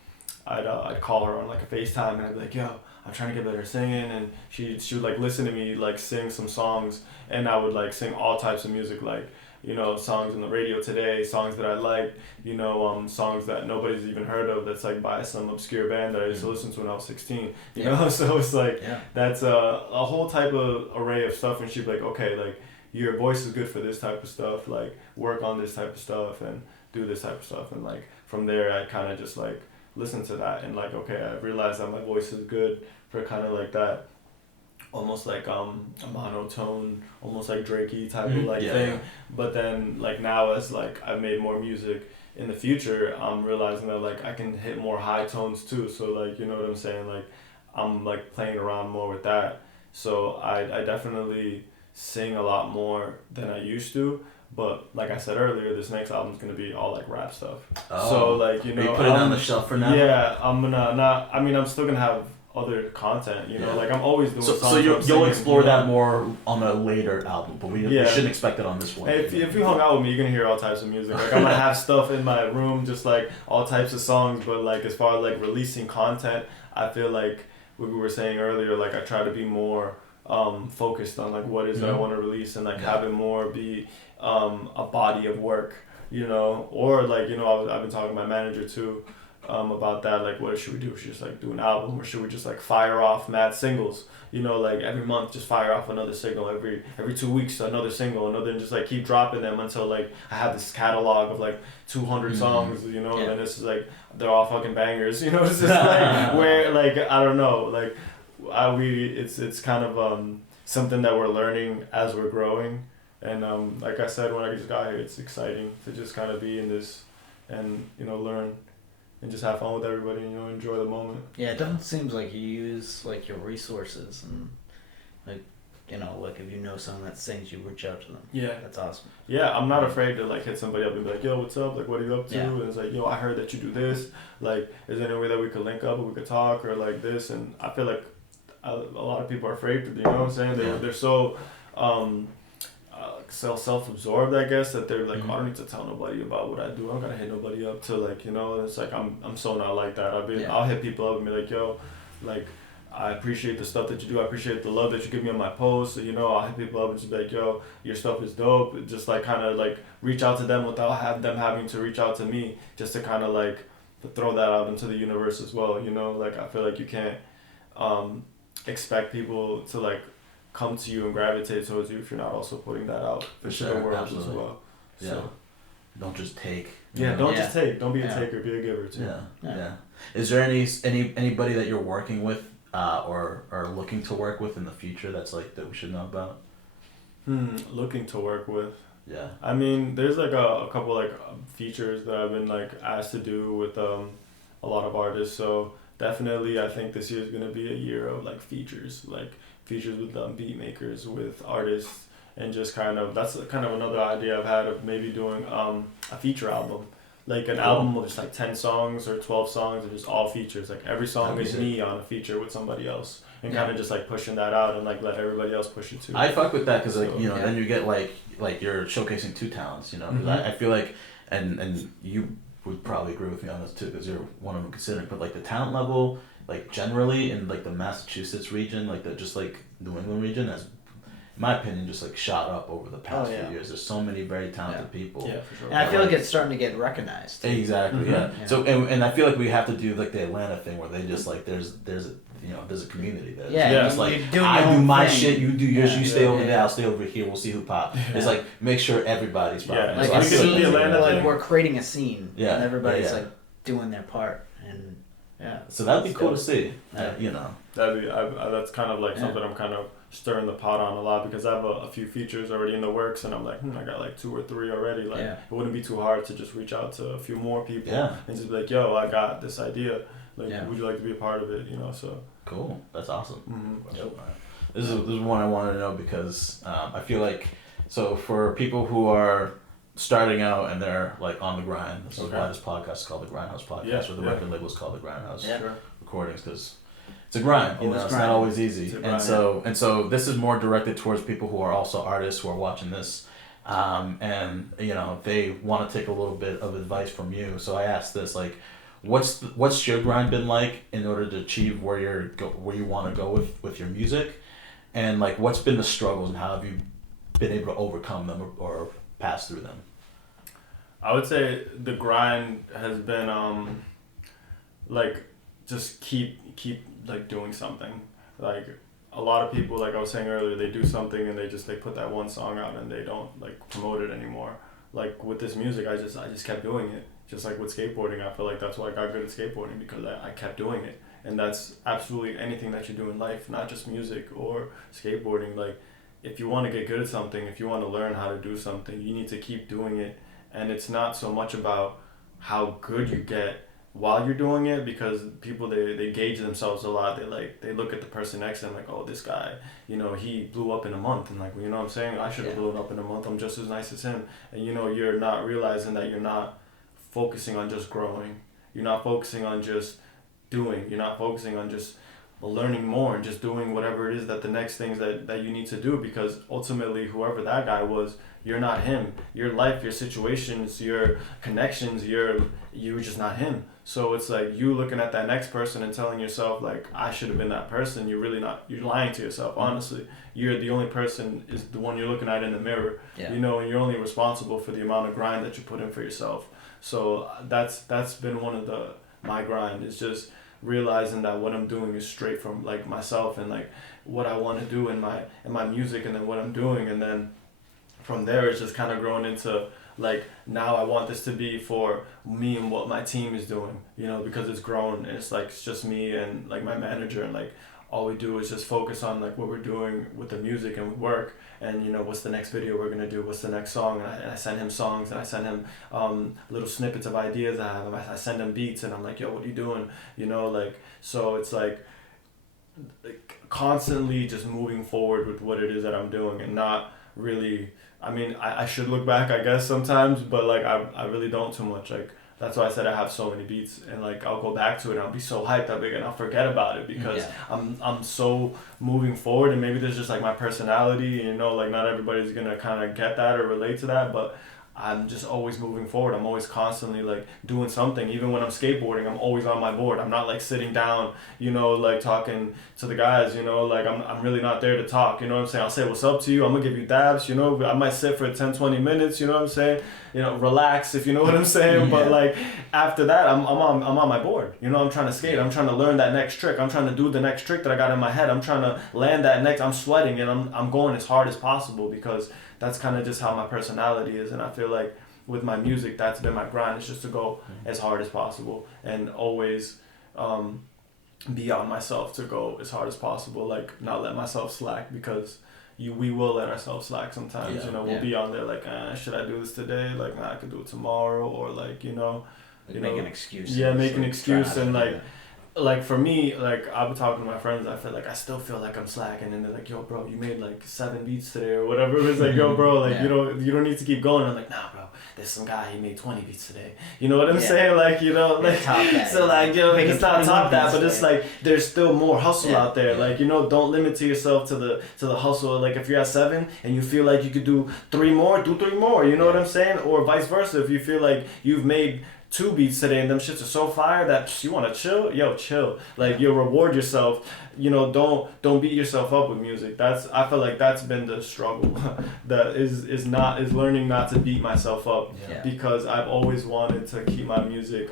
I'd call her on like a FaceTime and I'd be like, yo, I'm trying to get better singing, and she would like listen to me like sing some songs, and I would like sing all types of music, like, you know, songs on the radio today, songs that I like, you know, songs that nobody's even heard of, that's like by some obscure band that I used to listen to when I was 16, you know, so it's like, that's a whole type of array of stuff, and she'd be like, okay, like, your voice is good for this type of stuff, like, work on this type of stuff, and do this type of stuff, and like, from there, I kind of just like, listen to that, and like, okay, I realized that my voice is good for kind of like that, almost like a monotone, almost like Drakey type of like thing. But then like now as like I've made more music in the future, I'm realizing that like I can hit more high tones too. So like, you know what I'm saying? Like I'm like playing around more with that. So I definitely sing a lot more than I used to. But like I said earlier, this next album's gonna be all like rap stuff. Oh. So like, you know, you put it on the shelf for now? Yeah, I'm gonna not. I mean, I'm still gonna have other content. You know, like I'm always doing. So you'll explore that more on a later album, but we shouldn't expect it on this one. Hey, if you hung out with me, you're gonna hear all types of music. Like I'm gonna have stuff in my room, just like all types of songs. But like as far as like releasing content, I feel like what we were saying earlier. Like I try to be more focused on like what is that I want to release, and like having more be a body of work, you know, or like, you know, I've been talking to my manager too about that, like what should we do? Should we just like do an album, or should we just like fire off mad singles, you know, like every month just fire off another single, every 2 weeks another single, and just like keep dropping them until like I have this catalog of like 200 songs, you know, and this is like they're all fucking bangers, you know. It's just like where like I don't know, like it's kind of something that we're learning as we're growing. And like I said, when I just got here, it's exciting to just kind of be in this and, you know, learn and just have fun with everybody and, you know, enjoy the moment. Yeah, it definitely seems like you use like your resources, and like, you know, like if you know someone that sings, you reach out to them. Yeah. That's awesome. Yeah, I'm not afraid to like hit somebody up and be like, yo, what's up? Like, what are you up to? And it's like, yo, I heard that you do this. Like, is there any way that we could link up or we could talk or like this? And I feel like a lot of people are afraid to, you know what I'm saying? They're so... self-absorbed, I guess, that they're like, I don't need to tell nobody about what I do. I don't gotta hit nobody up to like, you know. It's like I'm so not like that. I'll hit people up and be like, yo, like I appreciate the stuff that you do. I appreciate the love that you give me on my posts. You know, I'll hit people up and just be like, yo, your stuff is dope. Just like kind of like reach out to them without them having to reach out to me, just to kind of like to throw that out into the universe as well. You know, like I feel like you can't expect people to like come to you and gravitate towards you if you're not also putting that out into the world as well. Yeah. So, don't just take. Yeah, don't just take. Don't be a taker. Be a giver too. Yeah. Is there anybody that you're working with or looking to work with in the future that's like that we should know about? Looking to work with. Yeah. I mean, there's like a couple like features that I've been like asked to do with a lot of artists. So definitely, I think this year is gonna be a year of like features with beat makers, with artists, and just kind of that's kind of another idea I've had of maybe doing a feature album, like an album of just like 10 songs or 12 songs and just all features. Like every song is me on a feature with somebody else, and kind of just like pushing that out and like let everybody else push it too. I fuck with that because like you know then you get like you're showcasing two talents, you know. I feel like and you would probably agree with me on this too because you're one of them considering, but like the talent level. Like generally in like the Massachusetts region, like the just like New England region has, in my opinion, just like shot up over the past few years. There's so many very talented people. Yeah, for sure. And I feel like it's starting to get recognized. Exactly. Yeah. So and I feel like we have to do like the Atlanta thing where they just like there's a community there. Yeah. It's like I do my shit, you do yours, you stay over there, I'll stay over here. We'll see who pops. It's like make sure everybody's popping. Like so a scene, like we're creating a scene. Yeah. And everybody's like doing their part and. Yeah. So that'd be cool to see. You know. That'd be that's kind of like something I'm kind of stirring the pot on a lot, because I have a few features already in the works, and I'm like, I got like 2 or 3 already. Like, it wouldn't be too hard to just reach out to a few more people and just be like, yo, I got this idea. Like, would you like to be a part of it? You know, so. Cool. That's awesome. Mm-hmm. Yep. This is one I wanted to know because I feel like, so for people who are starting out and they're like on the grind, this is why this podcast is called the Grindhouse Podcast, or the record label is called the Grindhouse Recordings, because it's a grind. You know, it's not always easy. And so this is more directed towards people who are also artists who are watching this, and you know, they want to take a little bit of advice from you. So I asked this, like, what's your grind been like in order to achieve where you want to go with your music, and like what's been the struggles and how have you been able to overcome them or pass through them? I would say the grind has been like just keep like doing something. Like a lot of people, like I was saying earlier, they do something and they put that one song out and they don't like promote it anymore. Like with this music, I just kept doing it. Just like with skateboarding, I feel like that's why I got good at skateboarding, because I kept doing it. And that's absolutely anything that you do in life, not just music or skateboarding. Like, if you want to get good at something, if you want to learn how to do something, you need to keep doing it. And it's not so much about how good you get while you're doing it, because people, they gauge themselves a lot. They look at the person next to them like, oh, this guy, you know, he blew up in a month, and like, well, you know what I'm saying, I should have blown up in a month. I'm just as nice as him. And you know, you're not realizing that you're not focusing on just growing. You're not focusing on just doing. You're not focusing on just learning more and just doing whatever it is that the next things that you need to do, because ultimately whoever that guy was, you're not him. Your life, your situations, your connections, you're just not him. So it's like you looking at that next person and telling yourself like, I should have been that person. You're really not. You're lying to yourself, honestly. You're the only person is the one you're looking at in the mirror. You know, and you're only responsible for the amount of grind that you put in for yourself. So that's been one of my grind, is just realizing that what I'm doing is straight from like myself and like what I want to do in my music, and then what I'm doing, and then from there it's just kind of growing into like, now I want this to be for me and what my team is doing, you know, because it's grown and it's like it's just me and like my manager, and like all we do is just focus on like what we're doing with the music and with work, and you know, what's the next video we're gonna do, what's the next song, and I send him songs, and I send him little snippets of ideas I have, I send him beats, and I'm like, yo, what are you doing, you know, like, so it's like constantly just moving forward with what it is that I'm doing, and not really, I mean, I should look back, I guess, sometimes, but like I really don't too much. Like, that's why I said I have so many beats, and like I'll go back to it and I'll be so hyped up and I'll forget about it, because I'm so moving forward, and maybe there's just like my personality, you know, like not everybody's gonna kind of get that or relate to that, but I'm just always moving forward. I'm always constantly like doing something. Even when I'm skateboarding, I'm always on my board. I'm not like sitting down, you know, like talking to the guys, you know, like I'm really not there to talk, you know what I'm saying? I'll say what's up to you, I'm gonna give you dabs, you know, I might sit for 10-20 minutes, you know what I'm saying? You know, relax, if you know what I'm saying. But like after that, I'm on my board, you know, I'm trying to skate, I'm trying to learn that next trick, I'm trying to do the next trick that I got in my head, I'm trying to land that next, I'm sweating, and I'm going as hard as possible, because that's kind of just how my personality is. And I feel like with my music, that's been my grind, is just to go as hard as possible and always be on myself to go as hard as possible, like not let myself slack, because we will let ourselves slack sometimes. You know, we'll be on there like, should I do this today? Like, nah, I could do it tomorrow, or like, you know, make an excuse. Yeah, make an excuse, and like for me, like I've been talking to my friends, I feel like I still feel like I'm slacking, and they're like, yo bro, you made like 7 beats today or whatever. It's like, yo bro, like you don't need to keep going. I'm like, nah bro, there's some guy, he made 20 beats today. You know what I'm saying? Like, you know, like so like, yo, it's not top that, but it's like there's still more hustle out there. Like, you know, don't limit to yourself to the hustle. Like if you're at 7 and you feel like you could do 3 more, do 3 more. You know what I'm saying? Or vice versa. If you feel like you've made 2 beats today and them shits are so fire that you want to chill, chill. Like, you'll reward yourself. You know, don't beat yourself up with music. I feel like that's been the struggle. That is learning not to beat myself up, because I've always wanted to keep my music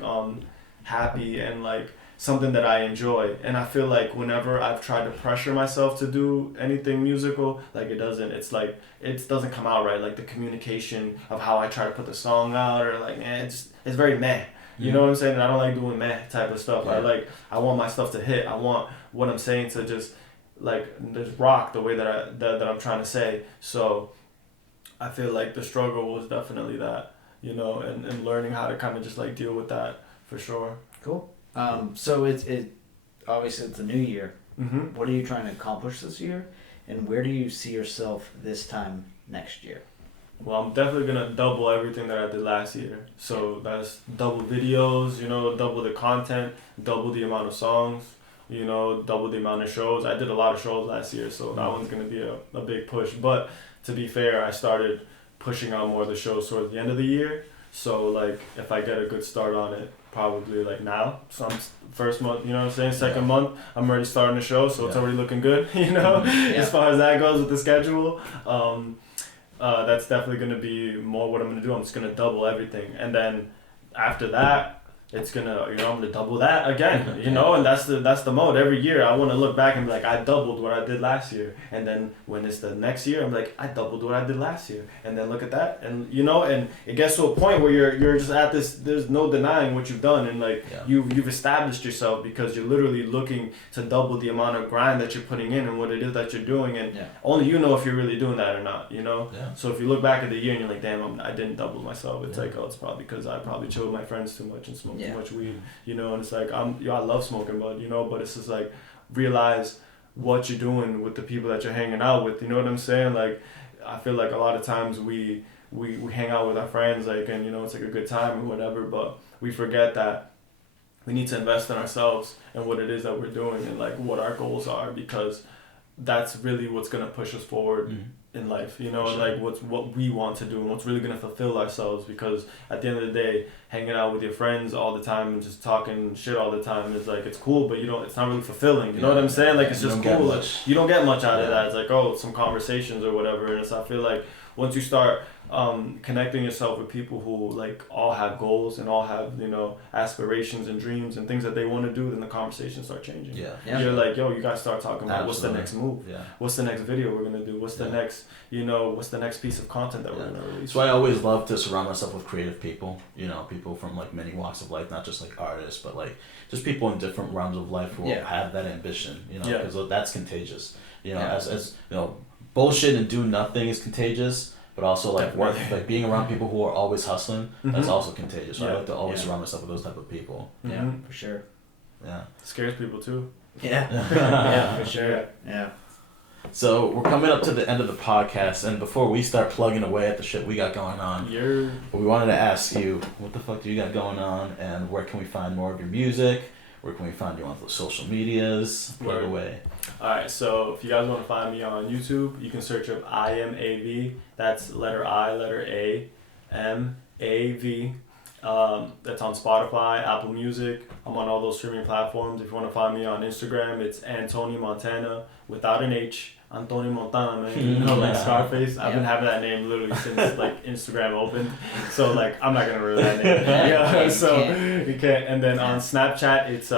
happy and like something that I enjoy. And I feel like whenever I've tried to pressure myself to do anything musical, like it doesn't come out right. Like the communication of how I try to put the song out, or like, it's very meh. You know what I'm saying? And I don't like doing meh type of stuff. Yeah. I want my stuff to hit. I want what I'm saying to just rock the way that I'm trying to say. So I feel like the struggle was definitely that, you know, and learning how to kind of just like deal with that for sure. Cool. So it obviously it's a new year. Mm-hmm. What are you trying to accomplish this year, and where do you see yourself this time next year? Well, I'm definitely gonna double everything that I did last year. So that's double videos, you know, double the content, double the amount of songs, you know, double the amount of shows. I did a lot of shows last year, so that one's gonna be a big push. But to be fair, I started pushing out more of the shows towards the end of the year. So like if I get a good start on it, probably like now, some first month, you know what I'm saying? Second month, I'm already starting the show, so it's already looking good, you know, as far as that goes with the schedule. That's definitely going to be more what I'm going to do. I'm just going to double everything. And then after that, it's going to, you know, I'm going to double that again, you know, and that's the mode. Every year I want to look back and be like, I doubled what I did last year. And then when it's the next year, I'm like, I doubled what I did last year. And then look at that. And, you know, and it gets to a point where you're just at this, there's no denying what you've done. And like you've established yourself because you're literally looking to double the amount of grind that you're putting in and what it is that you're doing. And only you know if you're really doing that or not, you know? Yeah. So if you look back at the year and you're like, damn, I didn't double myself. It's like, oh, it's probably because I probably chill with my friends too much and smoke too much weed, you know, and it's like I love smoking bud, you know, but it's just like realize what you're doing with the people that you're hanging out with, you know what I'm saying? Like I feel like a lot of times we hang out with our friends, like, and you know, it's like a good time or whatever, but we forget that we need to invest in ourselves and what it is that we're doing and like what our goals are, because that's really what's gonna push us forward in life, you know, like what we want to do and what's really gonna fulfill ourselves. Because at the end of the day, hanging out with your friends all the time and just talking shit all the time is like, it's cool, but it's not really fulfilling. You know what I'm saying? Like it's just cool. Like, you don't get much out of that. It's like, oh, some conversations or whatever. And I feel like once you start connecting yourself with people who like all have goals and all have, you know, aspirations and dreams and things that they want to do, then the conversations start changing. You're like, yo, you guys start talking about what's the next move, what's the next video we're gonna do, what's the next, you know, what's the next piece of content that we're gonna release. So I always love to surround myself with creative people, you know, people from like many walks of life, not just like artists, but like just people in different realms of life who have that ambition, you know, because that's contagious, you know, as you know, bullshit and do nothing is contagious. But also like like being around people who are always hustling, that's also contagious. So I like to always surround myself with those type of people. Yeah, for sure. Yeah. It scares people too. Yeah. Yeah, for sure. Yeah. So we're coming up to the end of the podcast, and before we start plugging away at the shit we got going on, we wanted to ask you, what the fuck do you got going on, and where can we find more of your music? Where can we find you on the social medias? Plug away. Alright, so if you guys want to find me on YouTube, you can search up IAMAV. That's letter I, letter A, M-A-V. That's on Spotify, Apple Music. I'm on all those streaming platforms. If you want to find me on Instagram, it's Antony Montana without an H. Antony Montana, man. You know, like Scarface. I've been having that name literally since like Instagram opened. So like I'm not gonna ruin that name. So you can't. And then on Snapchat, it's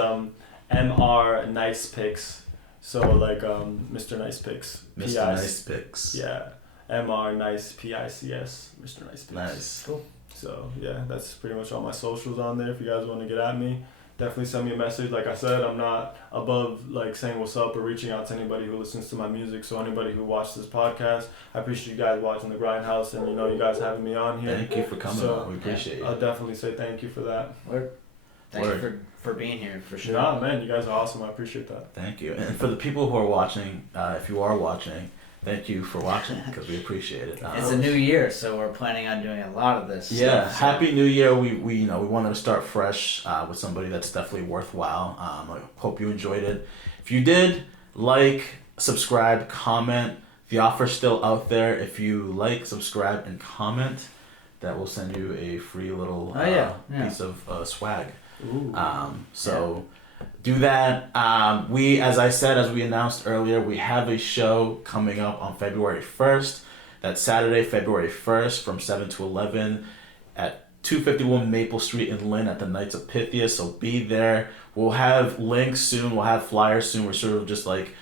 MR Nice Pics. So like Mr. Nice Pics. Mr. Nice Pics. Yeah. MR Nice PICS. Mr. Nice Pics. Nice. Cool. So yeah, that's pretty much all my socials on there. If you guys want to get at me, definitely send me a message. Like I said, I'm not above like saying what's up or reaching out to anybody who listens to my music. So anybody who watches this podcast, I appreciate you guys watching the Grindhouse, and you know, you guys having me on here. Thank you for coming on. We appreciate it. I'll definitely say thank you for that. Thank you for being here, for sure. Nah, man, you guys are awesome. I appreciate that. Thank you. And for the people who are watching, if you are watching, thank you for watching, because we appreciate it. It's a new year, so we're planning on doing a lot of this. Yeah, stuff, so. Happy New Year. We you know, we wanted to start fresh with somebody that's definitely worthwhile. I hope you enjoyed it. If you did, like, subscribe, comment. The offer's still out there. If you like, subscribe, and comment, that will send you a free little piece of swag. Ooh. Do that. We, as I said, as we announced earlier, we have a show coming up on February 1st. That's Saturday, February 1st from 7 to 11 at 251 Maple Street in Lynn at the Knights of Pythia. So be there. We'll have links soon. We'll have flyers soon. We're sort of just like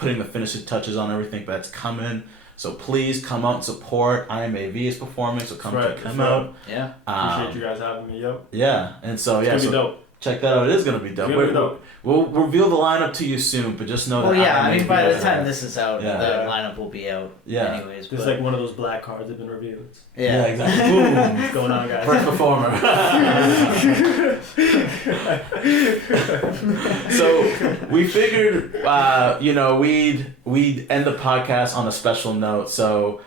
putting the finishing touches on everything, but it's coming. So please come out and support. IAMAV is performing, so come check them out. Yeah. Appreciate you guys having me. Yep. Yeah, and so It's gonna be dope. Check that out. It is gonna be dope. We'll reveal the lineup to you soon, but just know that. Well, yeah. I mean, by the time this is out, the lineup will be out. Yeah. Anyways, It's like one of those black cards that have been revealed. Yeah, exactly. Boom. What's going on, guys? First performer. So we figured, we'd end the podcast on a special note. So,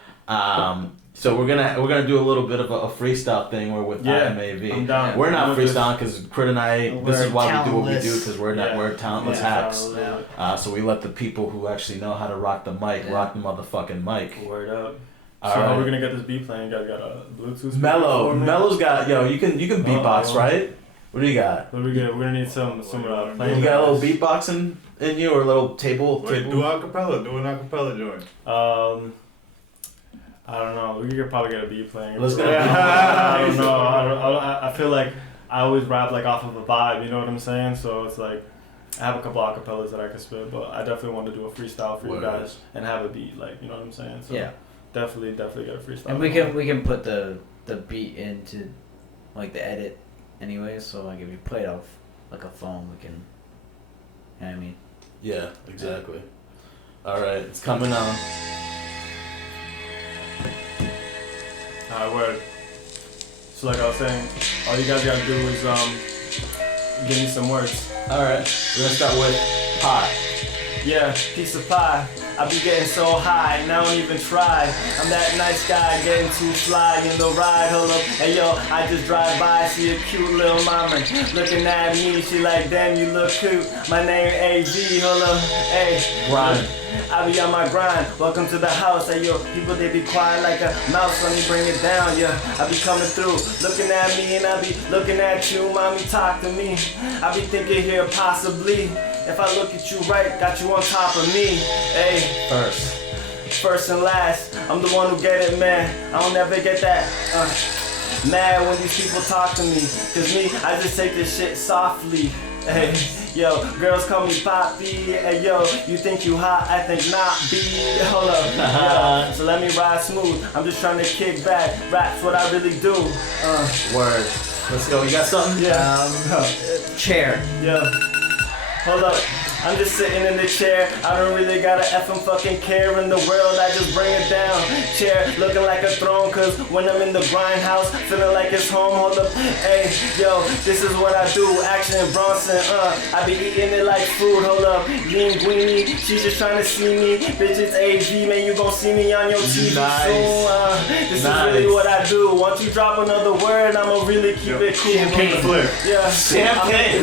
so we're gonna do a little bit of a freestyle thing. We're with IAMAV. I'm down. We're not freestyling because Crit and I. This is why we do what we do because we're talentless hacks. So we let the people who actually know how to rock the mic rock the motherfucking mic. Word up. So how are we gonna get this beat playing? You guys got a Bluetooth? Mello's got you can beatbox, right? What do you got? What do we get? We're gonna need some playing. You got a little beatboxing in you or a little table? Do acapella. Do an acapella joint. I don't know. We could probably get a beat playing. Let's go. I don't know. I feel like I always rap like off of a vibe. You know what I'm saying? So it's like I have a couple acapellas that I can spit, but I definitely want to do a freestyle for you guys and have a beat. Like, you know what I'm saying? So definitely get a freestyle. And we can put the beat into like the edit, anyways. So like if you play it off like a phone, we can. You know what I mean? Yeah, exactly. All right, it's coming on. Alright, word. So like I was saying, all you guys gotta do is give me some words. Alright, we're gonna start with pie. Yeah, piece of pie. I be getting so high, and I don't even try. I'm that nice guy getting too fly in the ride. Hold up, hey yo, I just drive by, see a cute little mama looking at me. She like, damn, you look cute. My name AV. Hold up, hey. Grind. I be on my grind. Welcome to the house. Hey yo, people they be quiet like a mouse. Let me bring it down. Yeah, I be coming through, looking at me, and I be looking at you. Mommy, talk to me. I be thinking here possibly. If I look at you right, got you on top of me. Hey, first and last. I'm the one who get it, man. I don't ever get that mad when these people talk to me. Cause me, I just take this shit softly. Hey, yo, girls call me Poppy. Hey, yo, you think you hot? I think not, B. Hold up, yo, so let me ride smooth. I'm just trying to kick back. Rap's what I really do. Word. Let's go. You got something? Yeah. Chair. Yeah. Hold up. I'm just sitting in the chair. I don't really got a effing fucking care in the world. I just bring it down. Chair looking like a throne. Cause when I'm in the grindhouse, feeling like it's home. Hold up. Hey, yo, this is what I do. Action Bronson. I be eating it like food. Hold up. Linguini. She's just trying to see me. Bitch, it's AV. Man, you gon' see me on your TV soon. This is really what I do. Once you drop another word, I'ma really keep it cool. Champagne flip. Yeah. Champagne.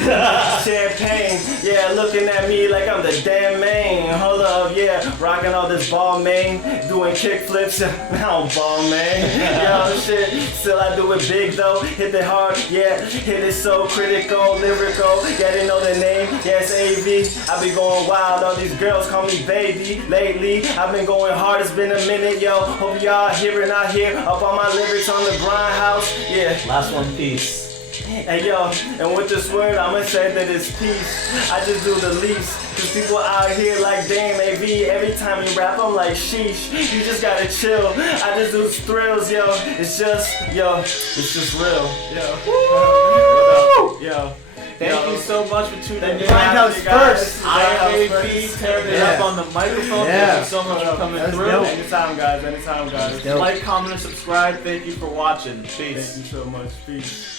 Champagne. Yeah, looking at me like I'm the damn man. Hold up, yeah, rocking all this ball main, doing kick flips. I don't ball man. Yo, shit, still I do it big though. Hit it hard, yeah, hit it so critical, lyrical. Yeah, they know the name, yes, AV. I be going wild, all these girls call me baby. Lately, I've been going hard, it's been a minute, yo. Hope y'all hearing out here, up on my lyrics on the grindhouse, yeah. Last one, peace. Hey yo, and with this word, I'ma say that it's peace. I just do the least. Cause people out here like, damn, AV, every time you rap, I'm like, sheesh. You just gotta chill. I just do thrills, yo. It's just real. Yo. Woo! Yo. Thank you so much for tuning in. Grindhouse first. IAMAV tearing it up on the microphone. Thank you so much for coming through. dope. Anytime, guys. Anytime, guys. Dope. Like, comment, and subscribe. Thank you for watching. Peace. Thank you so much. Peace.